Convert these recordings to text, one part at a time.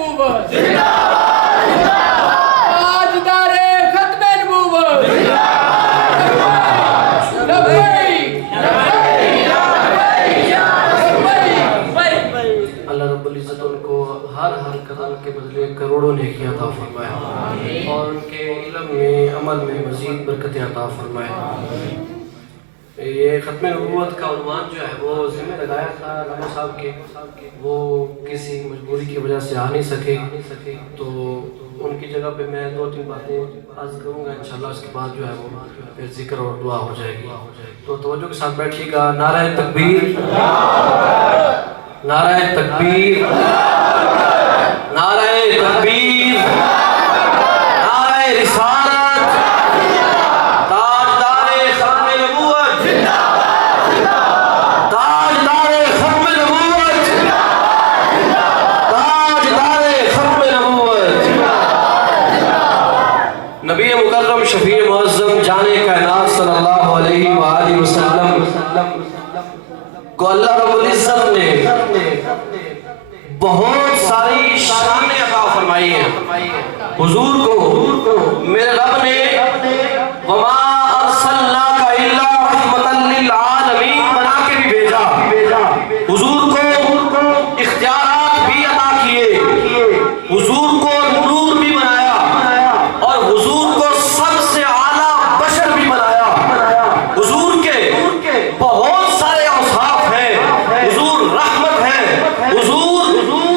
نبوت تاجدار ختم نبوت اللہ رب العزت ان کو ہر قدم کے بدلے کروڑوں نیکیاں عطا فرمائے اور ان کے علم میں عمل میں مزید برکتیں عطا فرمائے۔ یہ ختم نبوت کا عنوان جو ہے وہ ذمہ لگایا تھا علامہ صاحب کے، وہ کسی مجبوری کی وجہ سے آ نہیں سکے، تو ان کی جگہ پہ میں 2-3 باتیں عرض کروں گا، انشاءاللہ اس کے بعد جو ہے وہ پھر ذکر اور دعا ہو جائے گی۔ تو توجہ کے ساتھ بیٹھیے گا۔ نعرہ تکبیر، نعرہ تکبیر، نعرہ تکبیر، نعرہ رسالت، تاجدار ختم نبوت، تاجدار ختم نبوت، تاجدار ختم نبوت، نبی مکرم شفیع معظم جان کائنات صلی اللہ علیہ وآلہ وسلم کو اللہ رب العزت نے بہت ساری شانیں عطا فرمائی ہیں۔ حضور کو میرے رب نے وما ارسلناک الا رحمتا للعالمین بنا کے بھی بھیجا، حضور کو اختیارات بھی عطا کیے، حضور کو نور بھی بنایا اور حضور کو سب سے اعلیٰ بشر بھی بنایا۔ حضور کے بہت سارے اوصاف ہیں، حضور رحمت ہے، حضور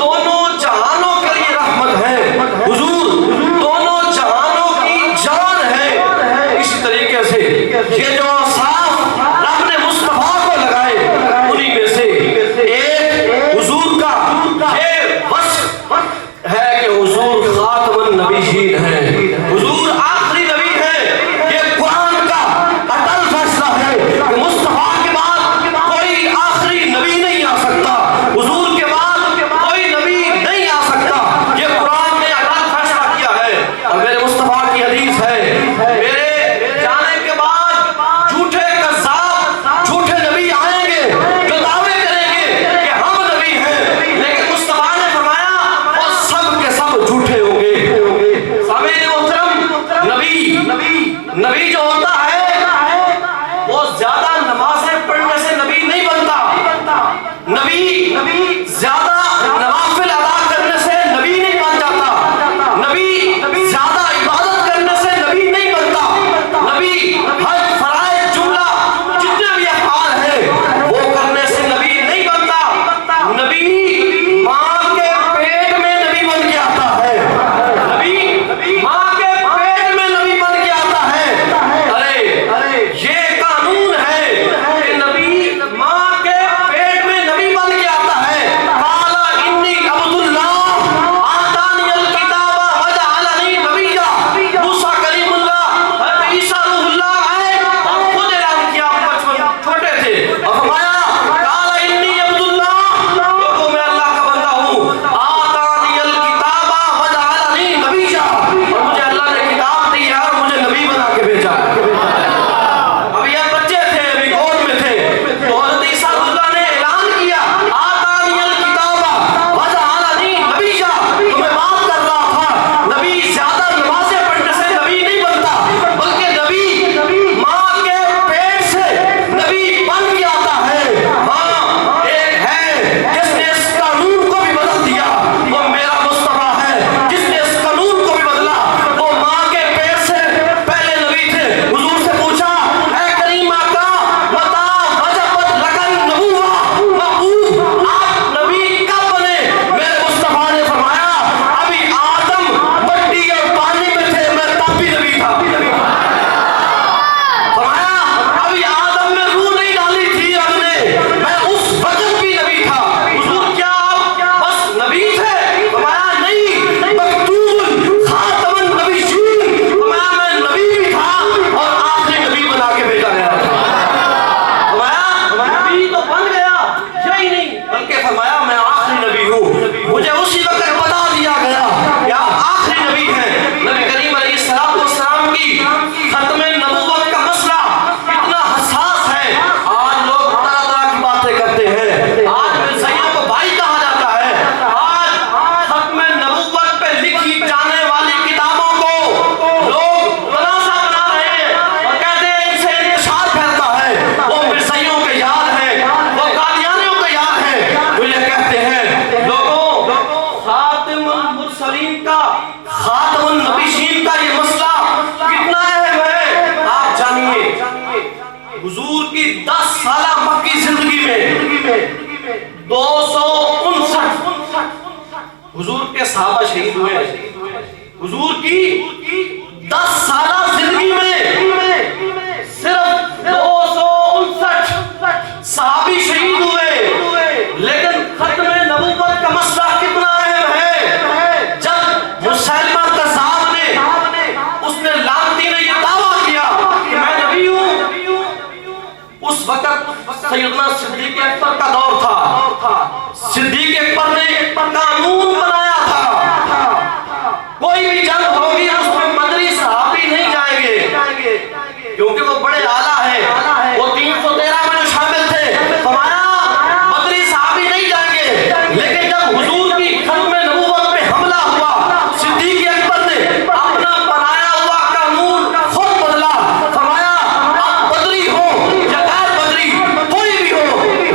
دونوں جہانوں کے لیے رحمت ہے، حضور دونوں جہانوں کی جان ہے۔ اسی طریقے حضور کے صحابہ شہید ہوئے. حضور کی 10 سالہ زندگی میں صرف 259 صحابی شہید ہوئے. لیکن ختم نبوت کا مسئلہ کتنا اہم ہے. جب مسلمہ کذاب نے اس نے لعنتی نے یہ دعویٰ کیا کہ میں نبی ہوں، اس وقت سیدنا صدیق اکبر کا دور تھا. صدیق اکبر نے قانون بنایا تھا کوئی بھی جنگ ہوگی اس میں مدنی صحابی نہیں جائیں گے کیونکہ وہ بڑے اعلیٰ ہیں. وہ 313 میں جو شامل تھے فرمایا مدنی صحابی نہیں جائیں گے. لیکن جب حضور کی ختم نبوت پہ حملہ ہوا صدیق اکبر نے اپنا بنایا ہوا قانون خود بدلا. فرمایا آپ بدری ہو یا غیر بدری کوئی بھی ہو،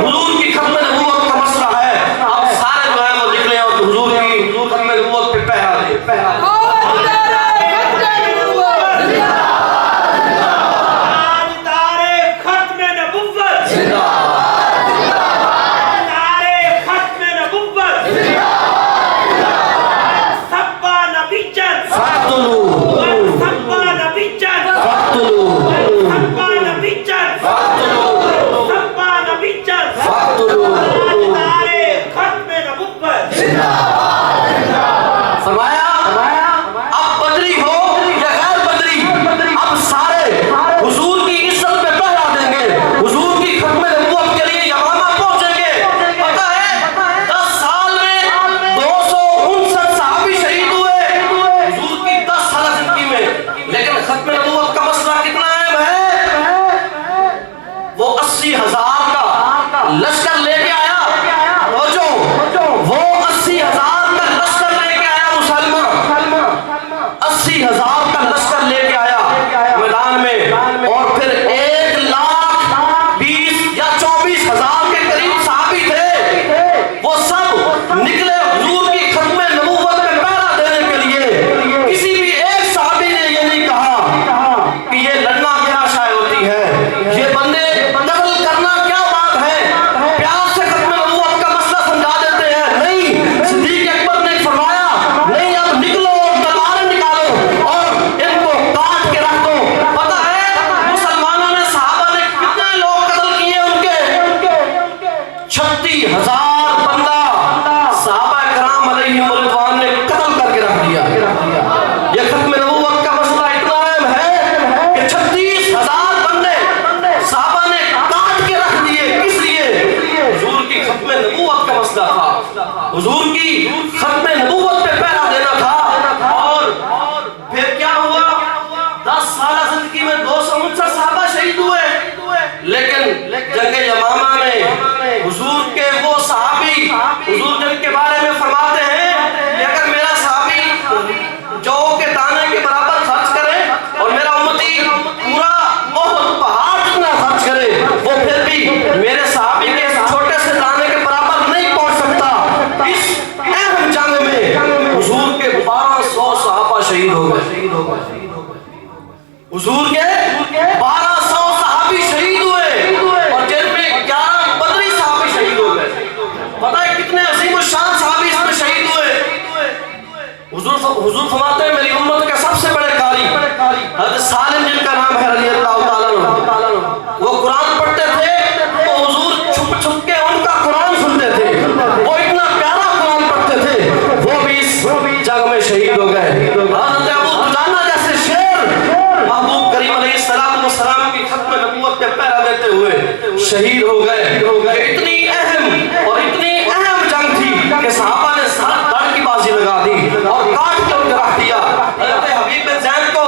حضور کی ختم نبوت کا مسئلہ ہے. آپ سارے جو ہے وہ نکلے اور حضور کی ختم نبوت پہ پہرا دے. لشکر لے کے آیا وہ 80,000 کا لشکر لے کے آیا. مسلمان 80,000 کا لشکر لے کے آیا میدان میں. اور پھر 1,20,000 یا 24,000 کے قریب صحابی تھے. وہ سب نکلے حضور کی ختم نبوت میں پہرا دینے کے لیے. کسی بھی ایک صحابی نے یہ نہیں کہا کہ یہ لڑنا کیا شے ہوتی ہے، یہ بندے قتل کرنا کیا بات ہے. پیار سے ختم نبوت کا مسئلہ سمجھا دیتے ہیں. نہیں، صدیق اکبر نے فرمایا نہیں، اب نکلو اور تلواریں نکالو اور ان کو کاٹ کے رکھ دو. پتہ ہے مسلمانوں نے صحابہ نے کتنے لوگ قتل کیے؟ ان کے 36,000 بندہ صحابہ کرام علیہم رضوان نے قتل کر کے رکھ دیا. یہ ختم نبوت کا مسئلہ اتنا اہم ہے کہ 36,000 بندے صحابہ نے کاٹ کے رکھ دیے. کس لیے؟ حضور کی ختم نبوت کا مسئلہ تھا. حضور کی ختم نبوت پہ پہرا دینا تھا. اور پھر کیا ہوا؟ 10 سالہ زندگی میں 259 صحابہ شہید ہوئے. لیکن جنگ یمامہ میں حضور کے وہ صحابی حضور جن کے بارے میں فرماتے ہیں کہ اگر میرا صحابی جو کے دانے کے برابر خرچ کرے اور میرا امتی پورا احد پہاڑ جتنا خرچ کرے وہ پھر بھی میرے صحابی کے چھوٹے سے دانے کے برابر نہیں پہنچ سکتا. اس اہم جنگ میں حضور کے 1200 صحابہ شہید ہو گئے. حضور کے 1200 صحابی شہید ہوئے اور جن میں 11 بدری صحابی شہید ہو گئے. پتہ ہے کتنے عظیم الشان صحابی اس میں شہید ہوئے. حضور فرماتے ہیں میری امت کے سب سے بڑے قاری حضرت سالم جن کا نام ہے رضی اللہ تعالیٰ عنہ. وہ قرآن پڑھتے تھے تو حضور چھپ چھپ کے ان کا قرآن سنتے تھے. وہ اتنا پیارا قرآن پڑھتے تھے. وہ بھی اس جنگ میں شہید ہو گئے. حضرت ابو دجانہ جیسے شیر محبوب کریم علیہ السلام کی ختم نبوت پہ پہرا دیتے ہوئے شہید ہو گئے. اتنی اہم اور اتنی اہم جنگ تھی کہ صحابہ نے سر دڑ کی بازی لگا دی اور کاٹ کے ان کو رکھ دیا. حضرت حبیب بن زید کو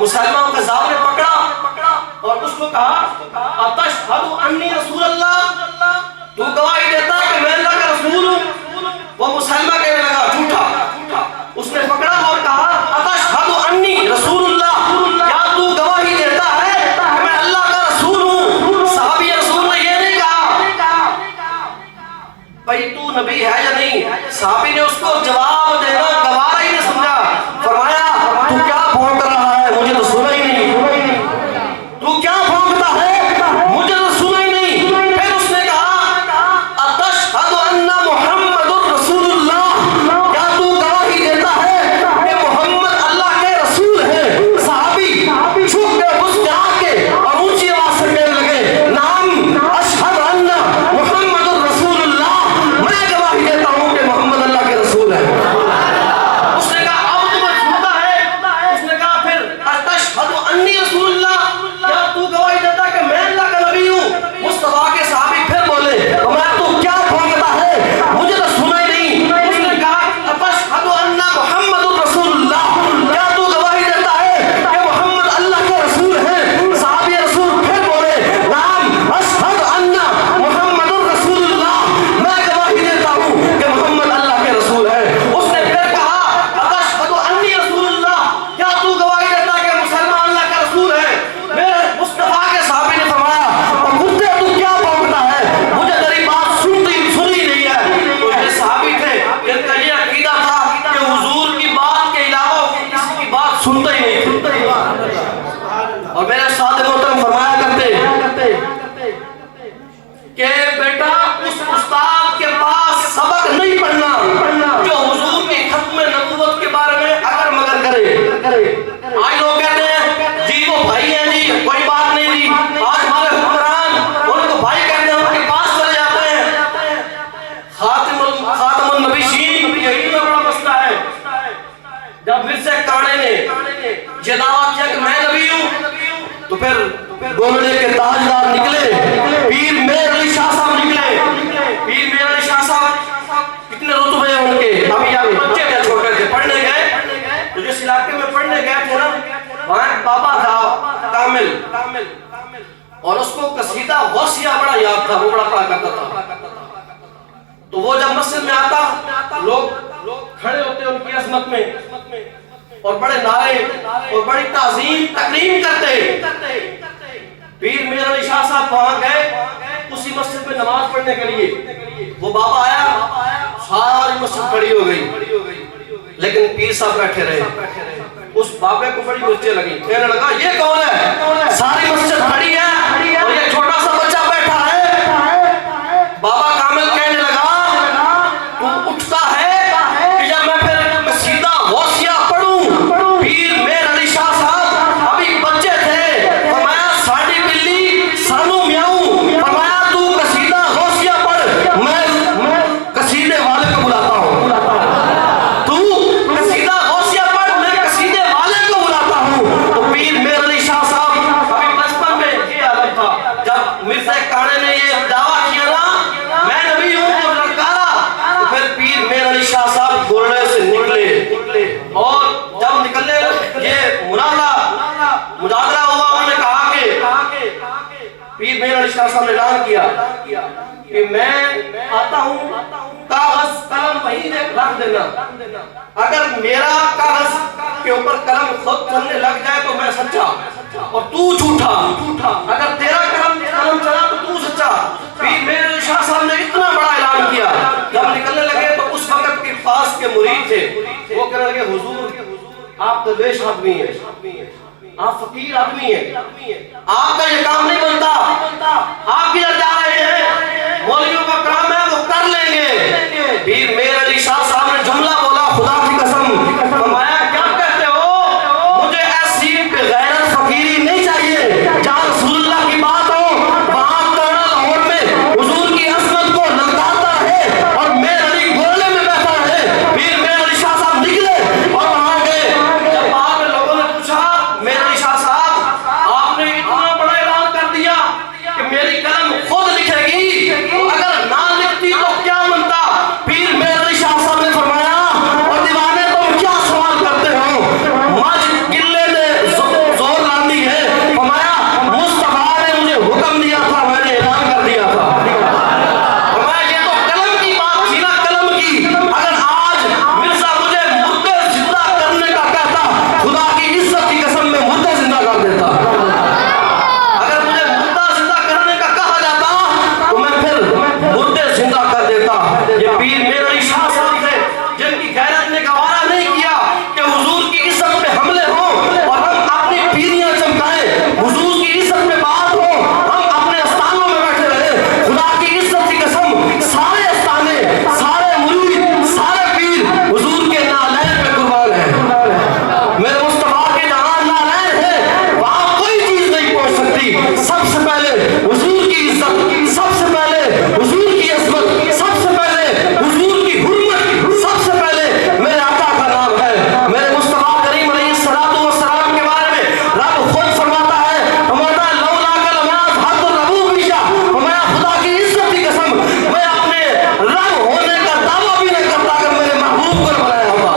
مسلمہ کذاب نے پکڑا اور اس کو کہا اتشہد انی رسول اللہ، تو گواہی دیتا کہ میں اللہ کا رسول ہوں. وہ مسلمہ کہنے لگا جھوٹا. اس نے پکڑا اور کہا اتشہد انی رسول اللہ، کیا تو گواہی دیتا ہے کہ میں اللہ کا رسول ہوں؟ صحابی رسول نے یہ نہیں کہا بھائی تو نبی ہے یا نہیں. صحابی نے اس کو جواب دینا گوارا ہی نہیں سمجھا. فرمایا تو کیا بھونک رہا ہے؟ مجھے تو سنا ہی نہیں. تو کیا بھونکتا ہے؟ مجھے تو سنا ہی نہیں. پھر اس نے کہا اتشہد ان محمد رسول اللہ، کیا جب مرزا کانے نے یہ دعویٰ کیا کہ میں نبی ہوں تو پھر گولڑے کے تاجدار نکلے، پیر میر علی شاہ صاحب نکلے۔ پیر میر علی شاہ صاحب کتنے رتبے ہیں ان کے؟ ابھی یہاں بچے تھے چھوٹے تھے، پڑھنے گئے تو جس علاقے میں پڑھنے گئے تھے نا وہاں ایک بابا تھا کامل، اور اس کو قصیدہ غوثیہ بڑا یاد تھا، وہ بڑا پڑھا کرتا تھا۔ تو وہ جب مسجد میں آتا لوگ کھڑے ہوتے ان کی عظمت میں اور بڑے نعرے اور بڑی تعظیم تکریم کرتے۔ پیر میر علی شاہ صاحب وہاں گئے اسی مسجد میں نماز پڑھنے کے لیے، وہ بابا آیا، ساری مسجد کھڑی ہو گئی، لیکن پیر صاحب بیٹھے رہے۔ اس بابے کو بڑی مرچیں لگی، کہنے لگا یہ کون ہے؟ ساری مسجد کھڑی ہے اور یہ چھوٹا سا بچہ بیٹھا ہے۔ بابا کامل کہنے لگا تو اٹھتا ہے کہ جب میں پھر قصیدہ غوثیہ پڑھوں؟ پیر میر علی شاہ صاحب ابھی بچے تھے، فرمایا ساڑی بلی سانو میاؤں، فرمایا تو قصیدہ غوثیہ پڑھ، میں قصیدے والے کو بلاتا ہوں۔ پیر میر علی شاہ صاحب نے اعلان کیا کہ میں آتا ہوں، کاغذ قلم وہیں رکھ دینا، اگر میرا کاغذ کے اوپر قلم خود چلنے لگ جائے تو میں سچا اور تو جھوٹا، اگر تیرا قلم چلا تو تو سچا۔ پیر میر علی شاہ صاحب نے اتنا بڑا اعلان کیا، جب نکلنے لگے تو اس وقت کے پاس کے مرید تھے، وہ کہنے لگے حضور آپ درویش آدمی ہیں، آپ فقیر آدمی ہیں، آپ کا یہ کام نہیں بنتا، آپ کدھر جا رہے ہیں؟ مولویوں کا کام ہے وہ کر لیں گے۔ پیر میر علی شاہ صاحب نے جملہ بولا، خدا کی قسم، فرمایا کیا کہتے ہو؟ مجھے ایسی غیرت فقیری نہیں چاہیے، جہاں رسول اللہ کی بات ہو وہاں کرنا لاہور میں حضور کی عظمت کو للکارتا رہے اور میر علی گولے میں بیٹھا رہے۔ پیر میر علی شاہ صاحب نکلے اور وہاں گئے، جب بعد میں لوگوں نے پوچھا میر علی شاہ صاحب آپ نے اتنا بڑا اعلان کر دیا کہ میری قلم خود لکھے گی، اگر نہ لکھتی تو کیا بنتا؟ پیر میر علی شاہ صاحب نے فرمایا اور دیوانے تم کیا سوال کرتے ہو؟ مجھ گلے نے زور لاندی ہے، فرمایا مصطفیٰ نے مجھے حکم دیا تھا، میں نے اعلان کر دیا تھا۔ فرمایا یہ تو قلم کی بات تھی نا، قلم کی، اگر آج مرزا مجھے مردے زندہ کرنے کا کہتا، خدا کی عزت کی قسم میں مردے زندہ کر دیتا۔ اگر مجھے مردہ زندہ کرنے کا کہا جاتا تو میں پھر مردے زندہ کر دیتا۔ یہ پیر میر علی شاہ صاحب تھے جن کی غیرت نے گوارا نہیں کیا کہ حضور کی عزت پہ حملے ہوں اور ہم اپنی پیریاں چمکائیں، حضور کی عزت پہ بات ہو ہم اپنے استانوں میں بیٹھے رہے۔ خدا کی عزت کی قسم سارے استانے، سارے مرید، سارے پیر حضور کے نالین پہ قربان ہیں۔ میرے مصطفیٰ کے جہاں نالین ہے وہاں کوئی چیز نہیں پہنچ سکتی۔ سب سے پہلے حضور کی عزت، سب سے پہلے حضور کی عظمت، سب سے پہلے حضور کی حرمت، سب سے پہلے میرے آقا کا نام ہے۔ میرے مصطفیٰ کریم علیہ السلام کے بارے میں رب خود فرماتا ہے، فرماتا ہے لولا کلمات حد الربو بیشا، فرمایا خدا کی عزت کی قسم میں اپنے رب ہونے کا دعویٰ بھی نہیں کرتا اگر میرے محبوب کو بنایا ہوگا۔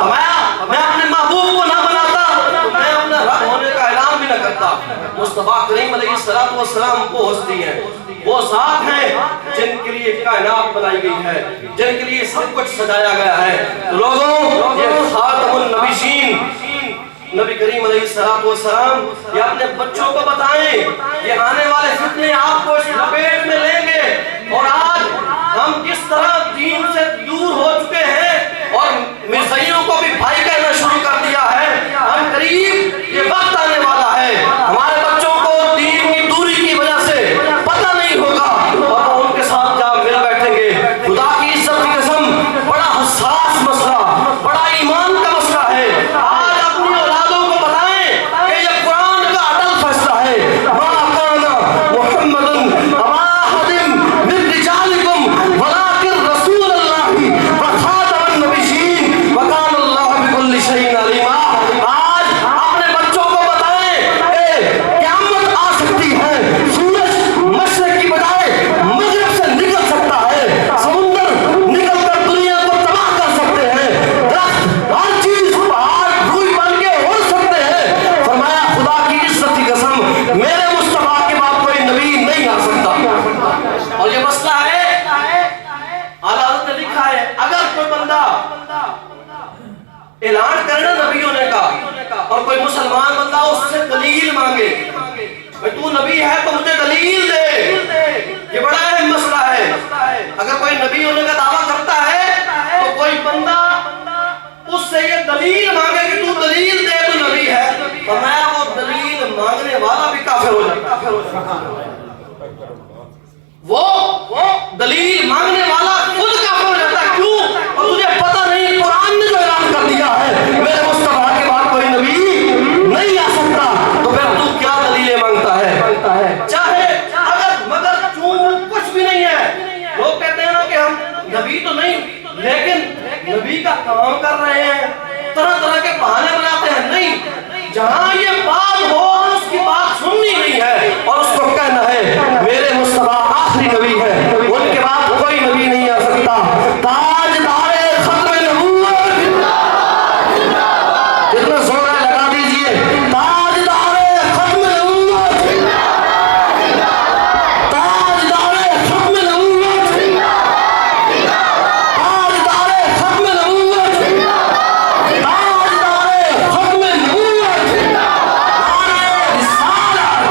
فرمایا میں اپنے محبوب کو نہ بناتا میں اپنے رب ہونے کا اعلان بھی نہ کرتا۔ مصطفیٰ کریم علیہ السلام وہ ہستی ہیں، وہ ذات ہیں جن کے لیے کائنات بنائی گئی ہے، جن کے لیے سب کچھ سجایا گیا ہے۔ لوگوں یہ خاتم النبیین نبی کریم علیہ السلام یہ اپنے بچوں کو بتائیں، یہ آنے والے فتنے آپ کو اس لپیٹ میں لیں گے، اور آج ہم کس طرح دین سے دور ہو چکے ہیں اور مرزائیوں کو بھی بھائی کہنا شروع کر دیا ہے۔ ہم قریب یہ وقت آنے والا ہے ہمارے بچوں کو دین کی دوری کی وجہ سے پتہ نہیں ہوگا اور وہ ان کے ساتھ جا مل بیٹھیں گے۔ خدا کی عزت کی قسم بڑا حساس مسئلہ، بڑا ایمان کا مسئلہ ہے۔ آج اپنی اولادوں کو بتائیں کہ یہ قرآن کا اٹل فیصلہ ہے، ما کان محمد ابا احد من رجالکم ولکن رسول اللہ وخاتم اعلان کرنا نبیوں نے کہا، اور کوئی مسلمان بندہ اس سے دلیل مانگے، تو نبی ہے تو مجھے دلیل دے، یہ بڑا اہم مسئلہ ہے۔ اگر کوئی نبی ہونے کا دعویٰ کرتا ہے تو کوئی بندہ اس سے یہ دلیل مانگے کہ تو دلیل دے تو نبی ہے، فرمایا وہ دلیل مانگنے والا بھی کافر ہو جاتا ہے۔ وہ دلیل مانگنے والا خود کافر ہو جاتا ہے۔ کیوں؟ اور تجھے پتہ نہیں قرآن نے جو اعلان کر دیا ہے میرے مصطفیٰ کے بعد کوئی نبی نہیں آ سکتا، تو پھر تو کیا دلیلیں مانگتا ہے؟ چاہے اگر مگر چون کچھ بھی نہیں ہے، لوگ کہتے ہیں نا کہ ہم نبی تو نہیں لیکن نبی کا کام کر رہے ہیں، طرح طرح کے بہانے بناتے ہیں۔ نہیں، جہاں یہ بات ہو اس کی بات سننی نہیں ہے اور اس کو کہنا ہے میرے مصطفیٰ آخری نبی ہے، ان کے بعد کوئی نبی نہیں آ سکتا۔ تاجدار ختم نبوت، کتنا زور ہے لگا دیجئے، تاجدار ختم نبوت، تاجدار ختم نبوت، تاجدار ختم نبوت، تاجدار ختم نبوت، نعرہ رسالت،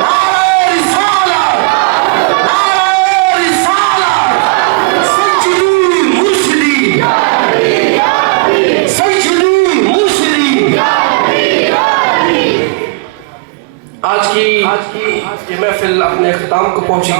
نعرہ رسالت، نعرہ رسالت، سجدی مرشدی، سجدی مرشدی۔ آج کی یہ محفل اپنے اختتام کو پہنچی۔